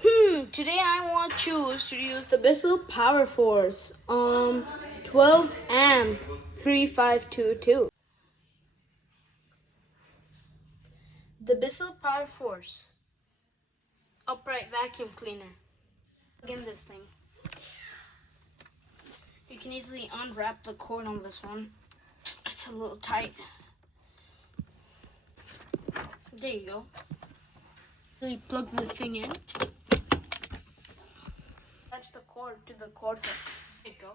Today I want to choose to use the Bissell powerforce 12 amp 3522. The Bissell powerforce upright vacuum cleaner. Plug in this thing. You can easily unwrap the cord on this one. It's a little tight. There you go. You plug the thing in. Attach the cord to the cord hook. There you go.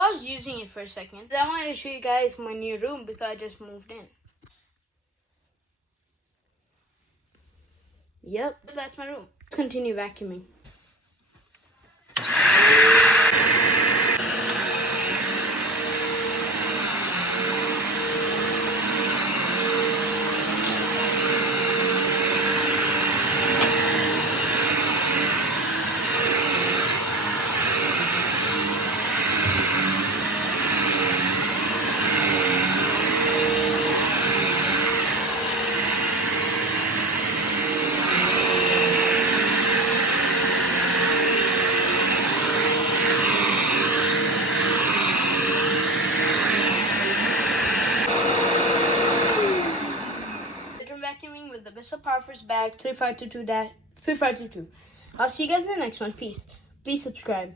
I was using it for a second. I wanted to show you guys my new room because I just moved in. Yep, that's my room. Let's continue vacuuming. Vacuuming with the Bissell powerforce bag 3522. I'll see you guys in the next one. Peace. Please subscribe.